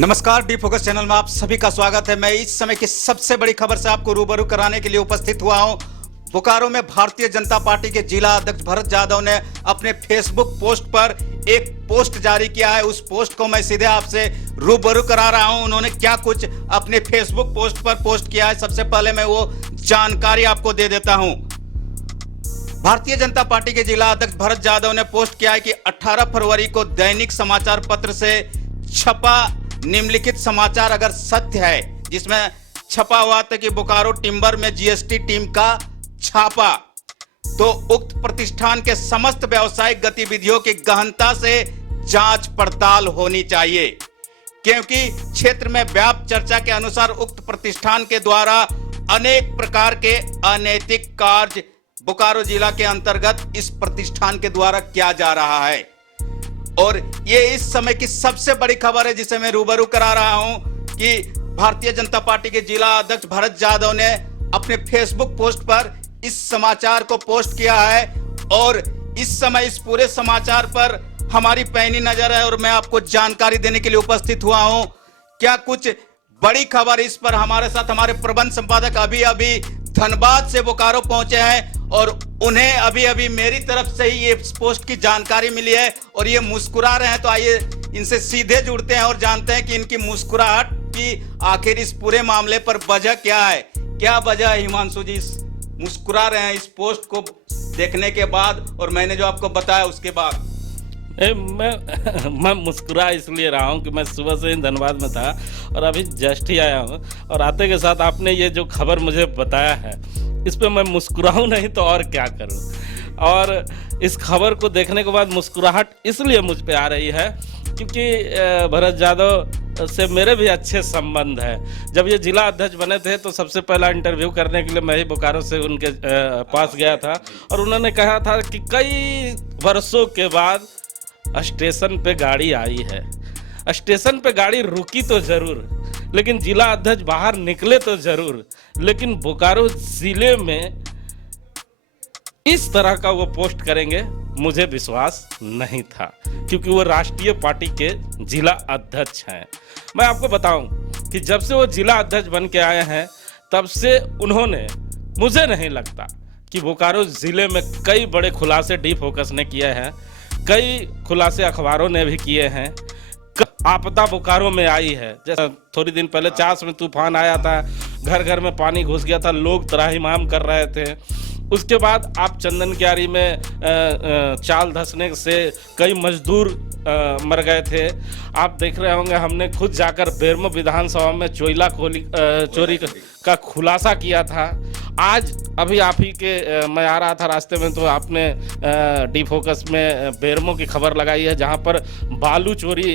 नमस्कार, D focus channel में आप सभी का स्वागत है। मैं इस समय की सबसे बड़ी खबर से आपको रूबरू कराने के लिए उपस्थित हुआ हूं। बोकारो में भारतीय जनता पार्टी के जिला अध्यक्ष भरत यादव ने अपने फेसबुक पोस्ट पर एक पोस्ट जारी किया है। उस पोस्ट को मैं सीधे आपसे रूबरू करा रहा हूं। उन्होंने क्या कुछ अपने फेसबुक पोस्ट पर पोस्ट किया है, सबसे पहले मैं वो जानकारी आपको दे देता हूं। भारतीय जनता पार्टी के जिला अध्यक्ष भरत यादव ने पोस्ट किया है कि 18 फरवरी को दैनिक समाचार पत्र से छपा निम्नलिखित समाचार अगर सत्य है, जिसमें छपा हुआ था कि बोकारो टिम्बर में जीएसटी टीम का छापा, तो उक्त प्रतिष्ठान के समस्त व्यावसायिक गतिविधियों की गहनता से जांच पड़ताल होनी चाहिए, क्योंकि क्षेत्र में व्याप्त चर्चा के अनुसार उक्त प्रतिष्ठान के द्वारा अनेक प्रकार के अनैतिक कार्य बोकारो जिला के अंतर्गत इस प्रतिष्ठान के द्वारा किया जा रहा है। और ये इस समय की सबसे बड़ी खबर है जिसे मैं रूबरू करा रहा हूं कि भारतीय जनता पार्टी के जिला अध्यक्ष भरत यादव ने अपने फेसबुक पोस्ट पर इस समाचार को पोस्ट किया है। और इस समय इस पूरे समाचार पर हमारी पैनी नजर है और मैं आपको जानकारी देने के लिए उपस्थित हुआ हूं। क्या कुछ बड़ी खबर, इस पर हमारे साथ हमारे प्रबंध संपादक अभी धनबाद से बोकारो पहुंचे हैं और उन्हें अभी मेरी तरफ से ही ये पोस्ट की जानकारी मिली है और ये मुस्कुरा रहे हैं। तो आइए इनसे सीधे जुड़ते हैं और जानते हैं कि इनकी मुस्कुराहट की आखिर इस पूरे मामले पर वजह क्या है। क्या वजह है हिमांशु जी, मुस्कुरा रहे हैं इस पोस्ट को देखने के बाद और मैंने जो आपको बताया उसके बाद? मैं मुस्कुरा इसलिए रहा हूँ कि मैं सुबह से ही धनबाद में था और अभी जस्ट ही आया हूँ और आते के साथ आपने ये जो खबर मुझे बताया है इस पे मैं मुस्कुराऊँ नहीं तो और क्या करूँ। और इस खबर को देखने के बाद मुस्कुराहट इसलिए मुझ पे आ रही है क्योंकि भरत यादव से मेरे भी अच्छे संबंध है। जब ये जिला अध्यक्ष बने थे तो सबसे पहला इंटरव्यू करने के लिए मैं ही बोकारो से उनके पास गया था और उन्होंने कहा था कि कई वर्षों के बाद स्टेशन पे गाड़ी आई है। स्टेशन पे गाड़ी रुकी तो जरूर, लेकिन जिला अध्यक्ष बाहर निकले तो जरूर, लेकिन बोकारो जिले में इस तरह का वो पोस्ट करेंगे मुझे विश्वास नहीं था, क्योंकि वो राष्ट्रीय पार्टी के जिला अध्यक्ष हैं। मैं आपको बताऊं कि जब से वो जिला अध्यक्ष बन के आए हैं तब से उन्होंने, मुझे नहीं लगता कि बोकारो जिले में कई बड़े खुलासे डी फोकस ने किए हैं, कई खुलासे अखबारों ने भी किए हैं। आपदा बोकारो में आई है, जैसे थोड़ी दिन पहले चास में तूफान आया था, घर घर में पानी घुस गया था, लोग त्राहिमाम कर रहे थे। उसके बाद आप चंदन क्यारी में चाल धंसने से कई मजदूर मर गए थे। आप देख रहे होंगे हमने खुद जाकर बेरमो विधानसभा में चोरी का खुलासा किया था। आज अभी आप ही के मैं आ रहा था रास्ते में तो आपने डी फोकस में बेरमो की खबर लगाई है जहां पर बालू चोरी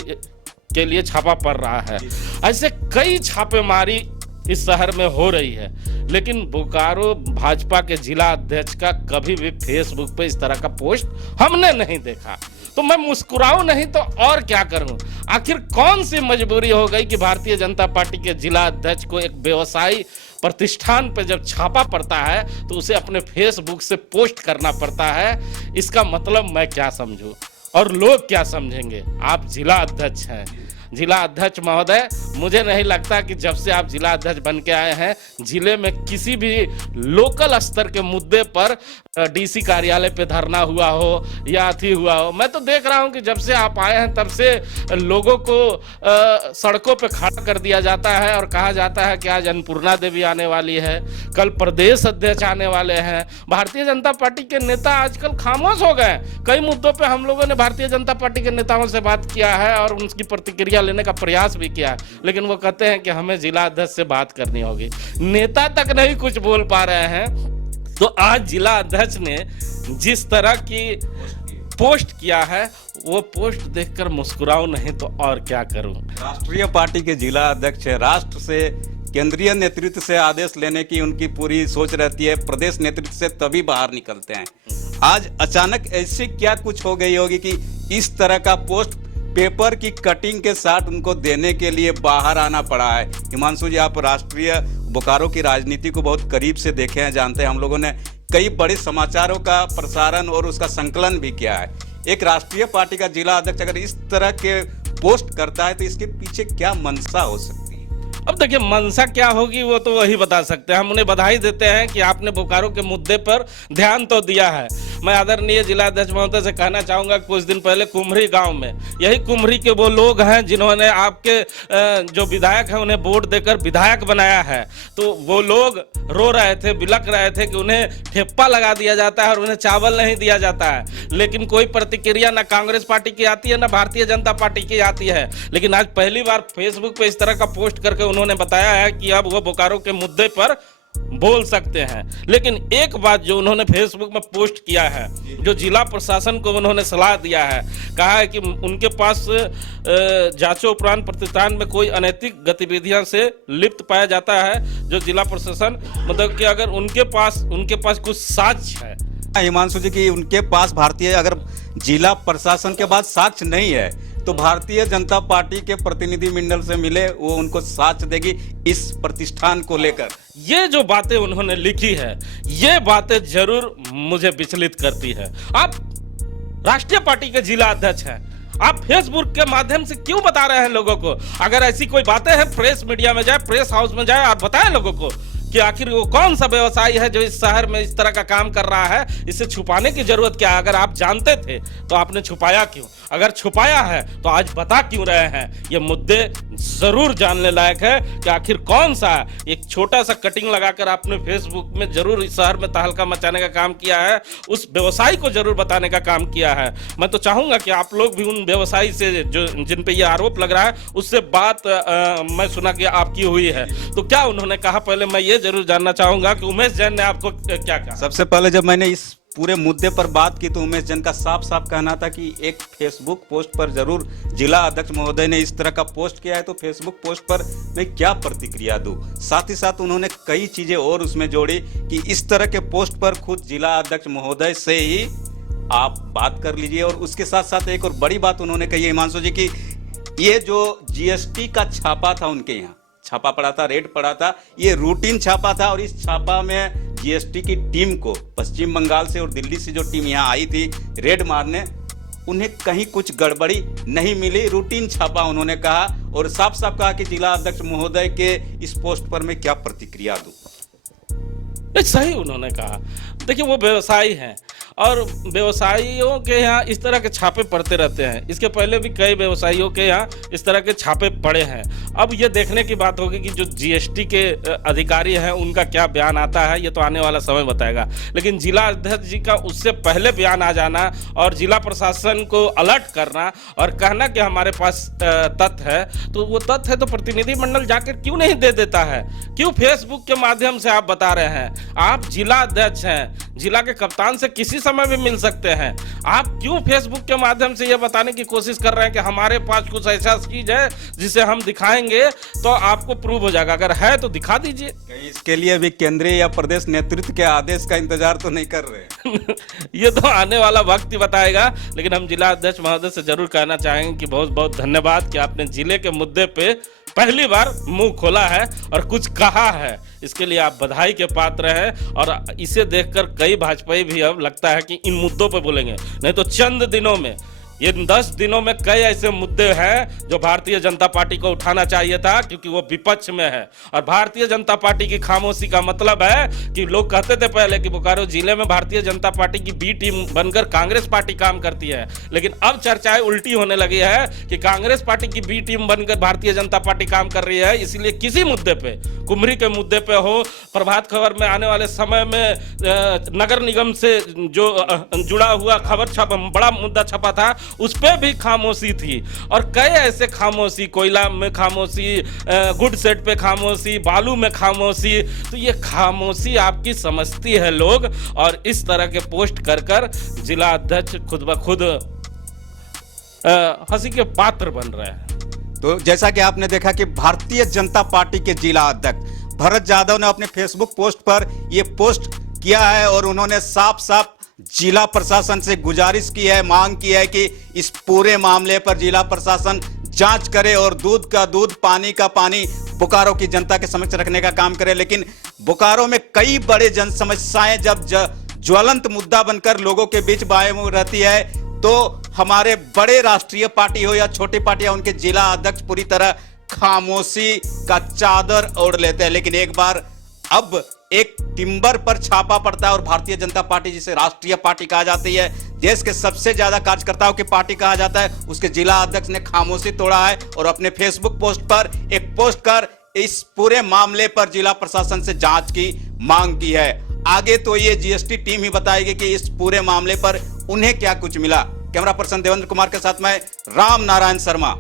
के लिए छापा पड़ रहा है। ऐसे कई छापेमारी इस शहर में हो रही है, लेकिन बोकारो भाजपा के जिला अध्यक्ष का कभी भी फेसबुक पे इस तरह का पोस्ट हमने नहीं देखा। तो मैं मुस्कुराऊं नहीं तो और क्या करूं। आखिर कौन सी मजबूरी हो गई कि भारतीय जनता पार्टी के जिला अध्यक्ष को एक व्यवसायी प्रतिष्ठान पे जब छापा पड़ता है तो उसे अपने फेसबुक से पोस्ट करना पड़ता है। इसका मतलब मैं क्या समझूं और लोग क्या समझेंगे। आप जिला अध्यक्ष हैं, जिला अध्यक्ष महोदय, मुझे नहीं लगता कि जब से आप जिला अध्यक्ष बन के आए हैं जिले में किसी भी लोकल स्तर के मुद्दे पर डीसी कार्यालय पे धरना हुआ हो या अथी हुआ हो। मैं तो देख रहा हूं कि जब से आप आए हैं तब से लोगों को सड़कों पे खड़ा कर दिया जाता है और कहा जाता है कि आज अन्नपूर्णा देवी आने वाली है, कल प्रदेश अध्यक्ष आने वाले हैं। भारतीय जनता पार्टी के नेता आजकल खामोश हो गए। कई मुद्दों पे हम लोगों ने भारतीय जनता पार्टी के नेताओं से बात किया है और उनकी प्रतिक्रिया लेने का प्रयास भी किया है, लेकिन वो कहते हैं कि हमें जिला अध्यक्ष से बात करनी होगी। नेता तक नहीं कुछ बोल पा रहे हैं। तो आज जिला अध्यक्ष ने जिस तरह की पोस्ट किया है वो पोस्ट देखकर मुस्कुराऊं नहीं तो और क्या करूं। राष्ट्रीय पार्टी के जिला अध्यक्ष है, राष्ट्र से, केंद्रीय नेतृत्व से आदेश लेने की उनकी पूरी सोच रहती है, प्रदेश नेतृत्व से तभी बाहर निकलते हैं। आज अचानक ऐसी क्या कुछ हो गई होगी कि इस तरह का पोस्ट पेपर की कटिंग के साथ उनको देने के लिए बाहर आना पड़ा है। हिमांशु जी, आप राष्ट्रीय बोकारो की राजनीति को बहुत करीब से देखे हैं, जानते हैं। हम लोगों ने कई बड़े समाचारों का प्रसारण और उसका संकलन भी किया है। एक राष्ट्रीय पार्टी का जिला अध्यक्ष अगर इस तरह के पोस्ट करता है तो इसके पीछे क्या मंशा हो सकती है? अब देखिए मंशा क्या होगी वो तो वही बता सकते हैं। हम उन्हें बधाई देते हैं कि आपने बोकारो के मुद्दे पर ध्यान तो दिया है। मैं आदरणीय जिला अध्यक्ष महोदय से कहना चाहूंगा कुछ दिन पहले कुम्हरी गांव में यही कुम्हरी के वो लोग हैं जिन्होंने आपके जो विधायक हैं उन्हें वोट देकर विधायक बनाया है, तो वो लोग रो रहे थे, बिलख रहे थे कि उन्हें ठेप्पा लगा दिया जाता है और उन्हें चावल नहीं दिया जाता है। लेकिन कोई प्रतिक्रिया ना कांग्रेस पार्टी की आती है ना भारतीय जनता पार्टी की आती है। लेकिन आज पहली बार फेसबुक पे इस तरह का पोस्ट करके उन्होंने बताया है कि अब वो बोकारो के मुद्दे पर बोल सकते हैं। लेकिन एक बात जो उन्होंने फेसबुक में पोस्ट किया है, जो जिला प्रशासन को उन्होंने सलाह दिया है, कहा है कि उनके पास जांचों उपरांत प्रतिष्ठान में कोई अनैतिक गतिविधियों से लिप्त पाया जाता है, जो जिला प्रशासन मतलब कि अगर उनके पास कुछ साक्ष्य है। हिमांशु जी की उनके पास भारतीय अगर जिला प्रशासन के बाद साक्ष्य नहीं है तो भारतीय जनता पार्टी के प्रतिनिधि मंडल से मिले, वो उनको साक्ष्य देगी इस प्रतिष्ठान को लेकर। ये जो बातें उन्होंने लिखी है ये बातें जरूर मुझे विचलित करती है। आप राष्ट्रीय पार्टी के जिला अध्यक्ष हैं, आप फेसबुक के माध्यम से क्यों बता रहे हैं लोगों को? अगर ऐसी कोई बातें हैं प्रेस मीडिया में जाए, प्रेस हाउस में जाए और बताएं लोगों को कि आखिर वो कौन सा व्यवसायी है जो इस शहर में इस तरह का काम कर रहा है। इसे छुपाने की जरूरत क्या है? अगर आप जानते थे तो आपने छुपाया क्यों? अगर छुपाया है तो आज बता क्यों रहे हैं? ये मुद्दे जरूर जानने लायक है कि आखिर कौन सा एक छोटा सा कटिंग लगाकर आपने फेसबुक में जरूर इस शहर में तहलका मचाने का काम किया है, उस व्यवसायी को जरूर बताने का काम किया है। मैं तो चाहूंगा कि आप लोग भी उन व्यवसायी से जो जिन पे ये आरोप लग रहा है उससे बात मैं सुना कि आपकी हुई है, तो क्या उन्होंने कहा? पहले मैं ये जरूर जानना चाहूंगा कि उमेश जैन ने आपको क्या कहा। सबसे पहले जब मैंने इस पूरे मुद्दे पर बात की तो उमेश जैन का साफ साफ कहना था कि एक फेसबुक पोस्ट पर जरूर जिला अध्यक्ष महोदय ने इस तरह का पोस्ट किया है तो फेसबुक पोस्ट पर मैं क्या प्रतिक्रिया दूं। साथ ही साथ उन्होंने कई चीजें और उसमें जोड़ी कि इस तरह के पोस्ट पर खुद जिला अध्यक्ष महोदय से ही आप बात कर लीजिए। और उसके साथ साथ एक और बड़ी बात उन्होंने कही है हिमांशु जी की, ये जो जीएसटी का छापा था उनके यहाँ छापा पड़ा था, रेड पड़ा था, ये रूटीन छापा था और इस छापा में जीएसटी की टीम को पश्चिम बंगाल से और दिल्ली से जो टीम यहाँ आई थी रेड मारने, उन्हें कहीं कुछ गड़बड़ी नहीं मिली, रूटीन छापा उन्होंने कहा। और साफ साफ कहा कि जिला अध्यक्ष महोदय के इस पोस्ट पर मैं क्या प्रतिक्रिया दूं। सही उन्होंने कहा। देखिए वो व्यवसायी हैं और व्यवसायियों के यहाँ इस तरह के छापे पड़ते रहते हैं। इसके पहले भी कई व्यवसायियों के यहाँ इस तरह के छापे पड़े हैं। अब ये देखने की बात होगी कि जो जीएसटी के अधिकारी हैं उनका क्या बयान आता है, ये तो आने वाला समय बताएगा। लेकिन जिला अध्यक्ष जी का उससे पहले बयान आ जाना और जिला प्रशासन को अलर्ट करना और कहना कि हमारे पास तथ्य है, तो वो तथ्य है तो प्रतिनिधि मंडल जाकर क्यों नहीं दे देता है? क्यों फेसबुक के माध्यम से आप बता रहे हैं? आप जिला अध्यक्ष हैं, जिला के कप्तान से किसी समय भी मिल सकते हैं। आप क्यों फेसबुक के माध्यम से यह बताने की कोशिश कर रहे हैं कि हमारे पास कुछ ऐसा चीज है जिसे हम दिखाएंगे तो आपको प्रूव हो जाएगा? अगर है तो दिखा दीजिए। इसके लिए भी केंद्रीय या प्रदेश नेतृत्व के आदेश का इंतजार तो नहीं कर रहे ये तो आने वाला वक्त ही बताएगा। लेकिन हम जिला अध्यक्ष महोदय से जरूर कहना चाहेंगे कि बहुत बहुत धन्यवाद कि आपने जिले के मुद्दे पे पहली बार मुंह खोला है और कुछ कहा है। इसके लिए आप बधाई के पात्र हैं और इसे देखकर कई भाजपाई भी अब लगता है कि इन मुद्दों पर बोलेंगे, नहीं तो चंद दिनों में, ये 10 दिनों में कई ऐसे मुद्दे हैं जो भारतीय जनता पार्टी को उठाना चाहिए था, क्योंकि वो विपक्ष में है। और भारतीय जनता पार्टी की खामोशी का मतलब है कि लोग कहते थे पहले कि बोकारो जिले में भारतीय जनता पार्टी की बी टीम बनकर कांग्रेस पार्टी काम करती है, लेकिन अब चर्चाएं उल्टी होने लगी है कि कांग्रेस पार्टी की बी टीम बनकर भारतीय जनता पार्टी काम कर रही है। इसलिए किसी मुद्दे पे, कुम्हरी के मुद्दे पे हो, प्रभात खबर में आने वाले समय में नगर निगम से जो जुड़ा हुआ खबर छपा, बड़ा मुद्दा छपा था, उस पे भी खामोशी थी। और कई ऐसे खामोशी, कोयला में खामोशी, गुड सेट पे खामोशी, बालू में खामोशी। तो ये खामोशी आपकी समझती है लोग, और इस तरह के पोस्ट कर कर जिला अध्यक्ष खुद ब खुद हंसी के पात्र बन रहे हैं। तो जैसा कि आपने देखा कि भारतीय जनता पार्टी के जिला अध्यक्ष भरत यादव ने अपने फेसबुक पोस्ट पर यह पोस्ट किया है और उन्होंने साफ साफ जिला प्रशासन से गुजारिश की है, मांग की है कि इस पूरे मामले पर जिला प्रशासन जांच करे और दूध का दूध, पानी का पानी बोकारो की जनता के समक्ष रखने का काम करे। लेकिन बोकारो में कई बड़े जन समस्याएं जब ज्वलंत मुद्दा बनकर लोगों के बीच बाएं मुंह रहती है तो हमारे बड़े राष्ट्रीय पार्टी हो या छोटी पार्टी, उनके जिला अध्यक्ष पूरी तरह खामोशी का चादर ओढ़ लेते हैं। लेकिन एक बार अब एक टिम्बर पर छापा पड़ता है और भारतीय जनता पार्टी, जिसे राष्ट्रीय पार्टी कहा जाती है, देश के सबसे ज्यादा कार्यकर्ताओं की पार्टी कहा जाता है, उसके जिला अध्यक्ष ने खामोशी तोड़ा है और अपने फेसबुक पोस्ट पर एक पोस्ट कर इस पूरे मामले पर जिला प्रशासन से जांच की मांग की है। आगे तो ये जीएसटी टीम ही बताएगी कि इस पूरे मामले पर उन्हें क्या कुछ मिला। कैमरा पर्सन देवेंद्र कुमार के साथ मैं राम नारायण शर्मा।